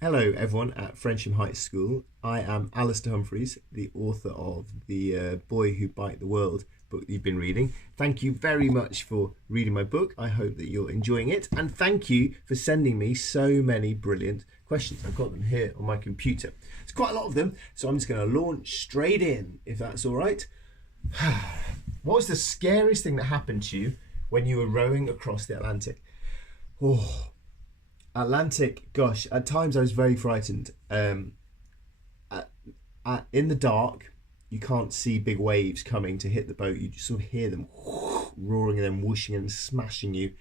Hello, everyone at Frensham High School. I am Alistair Humphreys, the author of The Boy Who Bite the World book you've been reading. Thank you very much for reading my book. I hope that you're enjoying it. And thank you for sending me so many brilliant questions. I've got them here on my computer. It's quite a lot of them, so I'm just going to launch straight in, if that's all right. What was the scariest thing that happened to you when you were rowing across the Atlantic? Oh, Atlantic, gosh, at times I was very frightened. In the dark, you can't see big waves coming to hit the boat. You just sort of hear them roaring and then whooshing and smashing you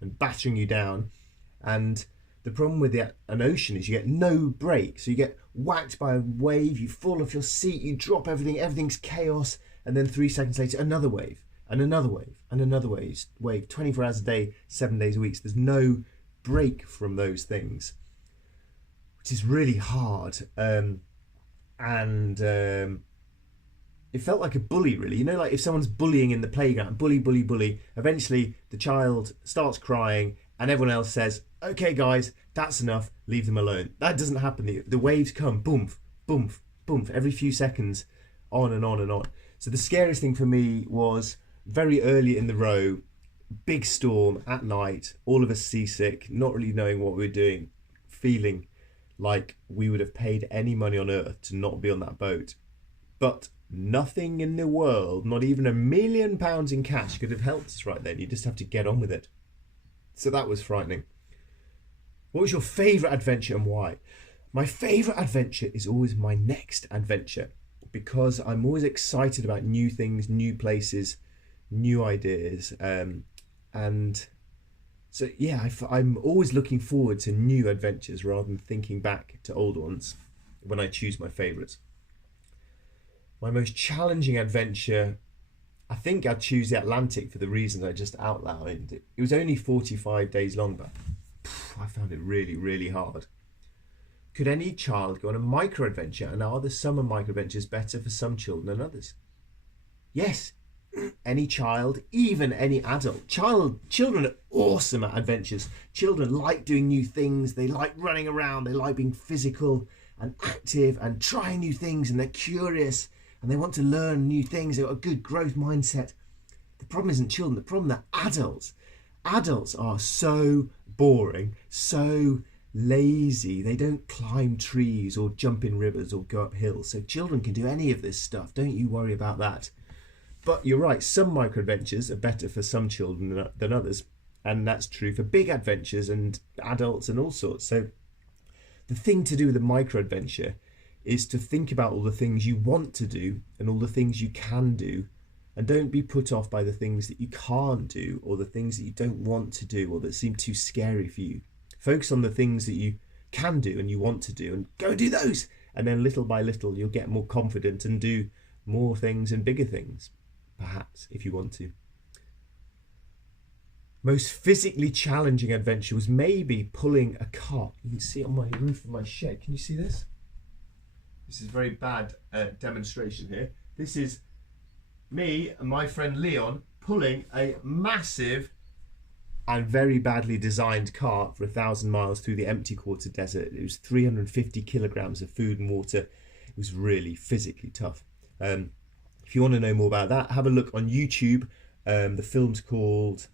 and battering you down. And the problem with an ocean is you get no break. So you get whacked by a wave, you fall off your seat, you drop everything, everything's chaos. And then 3 seconds later, another wave and another wave and another wave, 24 hours a day, 7 days a week. So there's no break from those things, which is really hard. And it felt like a bully, really. You know, like if someone's bullying in the playground, bully. Eventually, the child starts crying, and everyone else says, "Okay, guys, that's enough. Leave them alone." That doesn't happen. The waves come, boom, boom, boom, every few seconds, on and on and on. So the scariest thing for me was very early in the row, big storm at night, all of us seasick, not really knowing what we were doing, feeling like we would have paid any money on earth to not be on that boat. But nothing in the world, not even £1,000,000 in cash, could have helped us right then. You just have to get on with it. So that was frightening. What was your favourite adventure and why? My favourite adventure is always my next adventure, because I'm always excited about new things, new places, new ideas. And so, yeah, I'm always looking forward to new adventures rather than thinking back to old ones when I choose my favourites. My most challenging adventure, I think I'd choose the Atlantic for the reasons I just outlined. It was only 45 days long, but I found it really, really hard. Could any child go on a micro adventure, and are the summer micro adventures better for some children than others? Yes, any child, even any adult. Children are awesome at adventures. Children like doing new things. They like running around. They like being physical and active and trying new things, and they're curious and they want to learn new things. They've got a good growth mindset. The problem isn't children. The problem are adults. Adults are so boring, so lazy. They don't climb trees or jump in rivers or go up hills. So children can do any of this stuff. Don't you worry about that. But you're right, some micro adventures are better for some children than others. And that's true for big adventures and adults and all sorts. So the thing to do with a micro adventure is to think about all the things you want to do and all the things you can do. And don't be put off by the things that you can't do or the things that you don't want to do or that seem too scary for you. Focus on the things that you can do and you want to do and go do those. And then little by little, you'll get more confident and do more things and bigger things, perhaps, if you want to. Most physically challenging adventure was maybe pulling a cart. You can see it on my roof of my shed. Can you see this? This is a very bad demonstration here. This is me and my friend Leon pulling a massive and very badly designed cart for 1,000 miles through the empty quarter desert. It was 350 kilograms of food and water. It was really physically tough. If you want to know more about that, have a look on YouTube. The film's called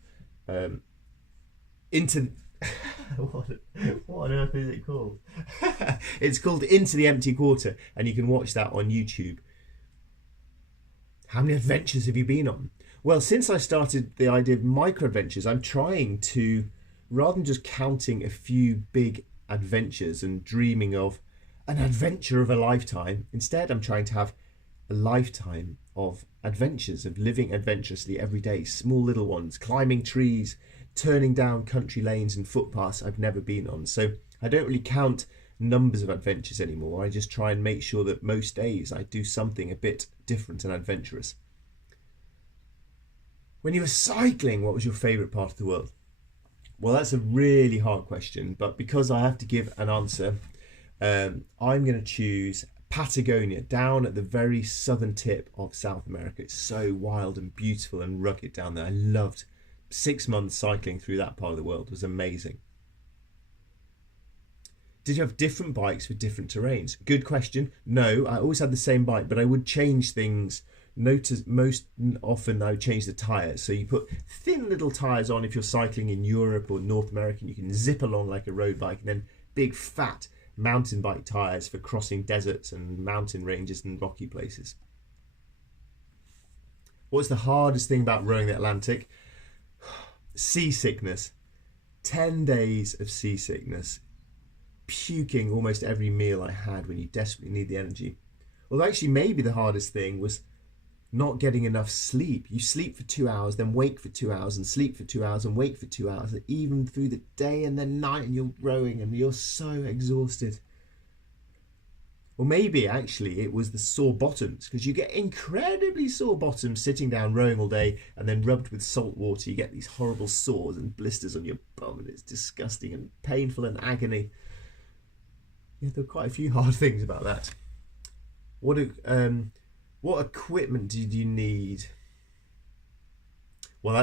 Into... what on earth is it called? It's called Into the Empty Quarter, and you can watch that on YouTube. How many adventures have you been on? Well, since I started the idea of micro adventures, I'm trying to, rather than just counting a few big adventures and dreaming of an adventure of a lifetime, instead I'm trying to have a lifetime of adventures, of living adventurously every day, small little ones, climbing trees, turning down country lanes and footpaths I've never been on. So I don't really count numbers of adventures anymore. I just try and make sure that most days I do something a bit different and adventurous. When you were cycling, what was your favourite part of the world? Well, that's a really hard question, but because I have to give an answer, I'm going to choose Patagonia, down at the very southern tip of South America. It's so wild and beautiful and rugged down there. I loved 6 months cycling through that part of the world. It was amazing. Did you have different bikes for different terrains? Good question. No, I always had the same bike, but I would change things. Notice most often I would change the tyres. So you put thin little tyres on if you're cycling in Europe or North America, and you can zip along like a road bike, and then big fat mountain bike tyres for crossing deserts and mountain ranges and rocky places. What's the hardest thing about rowing the Atlantic? Seasickness. 10 days of seasickness. Puking almost every meal I had when you desperately need the energy. Although actually maybe the hardest thing was not getting enough sleep. You sleep for 2 hours, then wake for 2 hours, and sleep for 2 hours, and wake for 2 hours, even through the day and then night, and you're rowing and you're so exhausted. Or maybe actually it was the sore bottoms, because you get incredibly sore bottoms sitting down rowing all day, and then rubbed with salt water you get these horrible sores and blisters on your bum, and it's disgusting and painful and agony. Yeah, there are quite a few hard things about that. What equipment did you need? Well,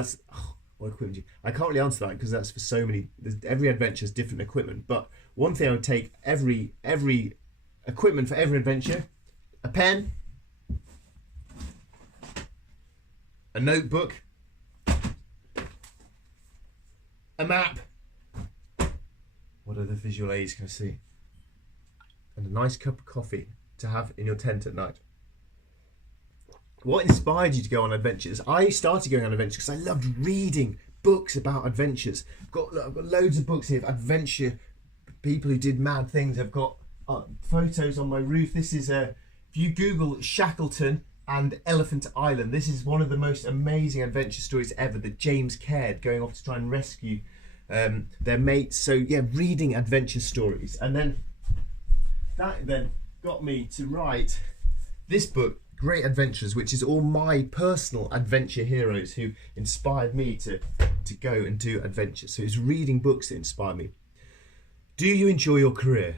what equipment? I can't really answer that because that's for so many. Every adventure has different equipment. But one thing I would take every equipment for every adventure: a pen, a notebook, a map. What other visual aids can I see? And a nice cup of coffee to have in your tent at night. What inspired you to go on adventures? I started going on adventures because I loved reading books about adventures. I've got loads of books here of adventure, people who did mad things. I've got photos on my roof. This is if you Google Shackleton and Elephant Island, this is one of the most amazing adventure stories ever, that James Caird going off to try and rescue their mates. So yeah, reading adventure stories. And then that then got me to write this book, Great Adventures, which is all my personal adventure heroes who inspired me to go and do adventures. So it's reading books that inspire me. Do you enjoy your career?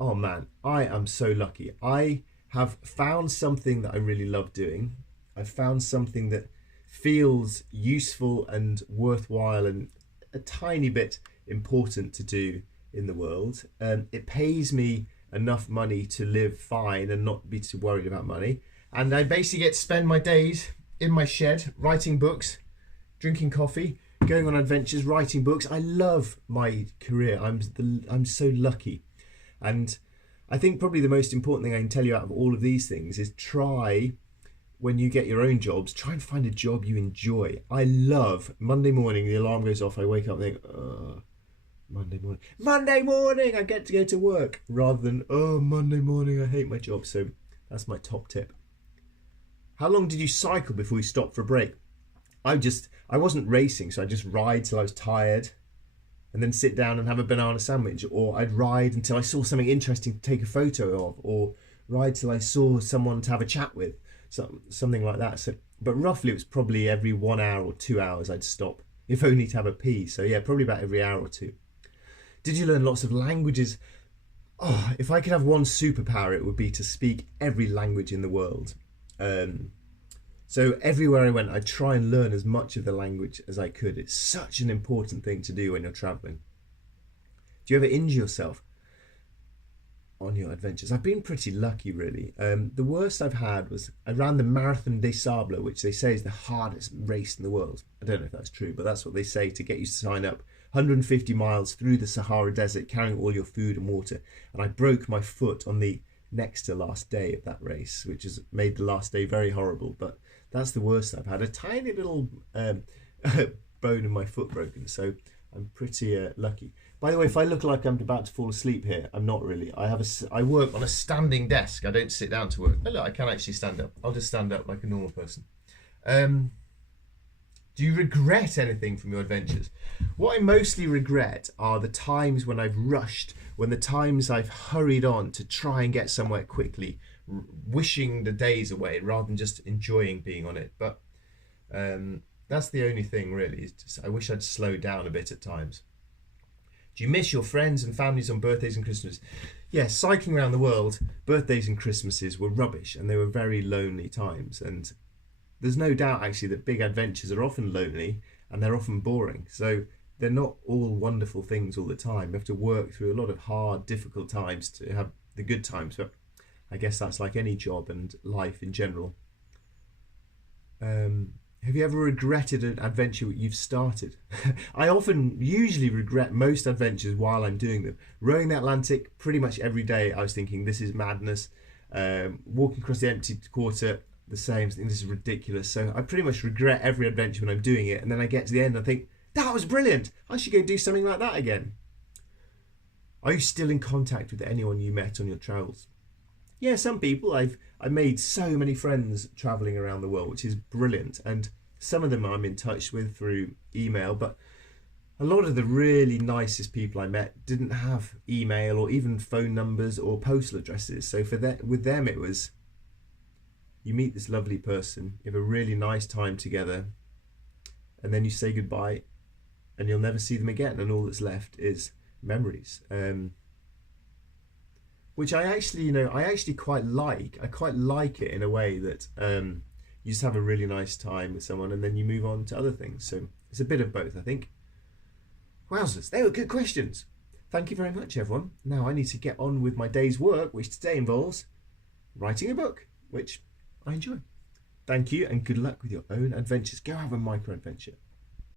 Oh man, I am so lucky. I have found something that I really love doing. I've found something that feels useful and worthwhile and a tiny bit important to do in the world. It pays me enough money to live fine and not be too worried about money. And I basically get to spend my days in my shed writing books, drinking coffee, going on adventures, writing books. I love my career. I'm so lucky. And I think probably the most important thing I can tell you out of all of these things is try, when you get your own jobs, try and find a job you enjoy. I love Monday morning, the alarm goes off, I wake up and think, Monday morning, I get to go to work, rather than, Monday morning, I hate my job. So that's my top tip. How long did you cycle before you stopped for a break? I wasn't racing, so I just ride till I was tired and then sit down and have a banana sandwich, or I'd ride until I saw something interesting to take a photo of, or ride till I saw someone to have a chat with, something like that. So, but roughly it was probably every 1 hour or 2 hours I'd stop, if only to have a pee. So yeah, probably about every hour or two. Did you learn lots of languages? Oh, if I could have one superpower, it would be to speak every language in the world. So everywhere I went, I'd try and learn as much of the language as I could. It's such an important thing to do when you're traveling. Do you ever injure yourself on your adventures? I've been pretty lucky, really. The worst I've had was I ran the Marathon des Sables, which they say is the hardest race in the world. I don't know if that's true, but that's what they say to get you to sign up. 150 miles through the Sahara Desert, carrying all your food and water. And I broke my foot on the next to last day of that race, which has made the last day very horrible. But that's the worst I've had. A tiny little bone in my foot broken, so I'm pretty lucky. By the way, if I look like I'm about to fall asleep here, I'm not really. I work on a standing desk. I don't sit down to work. Oh, look, I can actually stand up. I'll just stand up like a normal person. Do you regret anything from your adventures? What I mostly regret are the times when I've rushed, when the times I've hurried on to try and get somewhere quickly, wishing the days away rather than just enjoying being on it. But that's the only thing really. Is just, I wish I'd slowed down a bit at times. Do you miss your friends and families on birthdays and Christmas? Yes, cycling around the world, birthdays and Christmases were rubbish, and they were very lonely times. And there's no doubt actually that big adventures are often lonely and they're often boring. So they're not all wonderful things all the time. You have to work through a lot of hard, difficult times to have the good times. But I guess that's like any job and life in general. Have you ever regretted an adventure you've started? I usually regret most adventures while I'm doing them. Rowing the Atlantic, pretty much every day I was thinking, this is madness. Walking across the empty quarter, the same thing, this is ridiculous. So I pretty much regret every adventure when I'm doing it. And then I get to the end and I think, that was brilliant. I should go do something like that again. Are you still in contact with anyone you met on your travels? Yeah, some people. I made so many friends traveling around the world, which is brilliant. And some of them I'm in touch with through email, but a lot of the really nicest people I met didn't have email or even phone numbers or postal addresses. So with them, it was, you meet this lovely person, you have a really nice time together, and then you say goodbye, and you'll never see them again, and all that's left is memories. Which I actually quite like. I quite like it in a way that you just have a really nice time with someone and then you move on to other things. So it's a bit of both, I think. Wowzers, they were good questions. Thank you very much, everyone. Now I need to get on with my day's work, which today involves writing a book, which I enjoy. Thank you and good luck with your own adventures. Go have a micro adventure.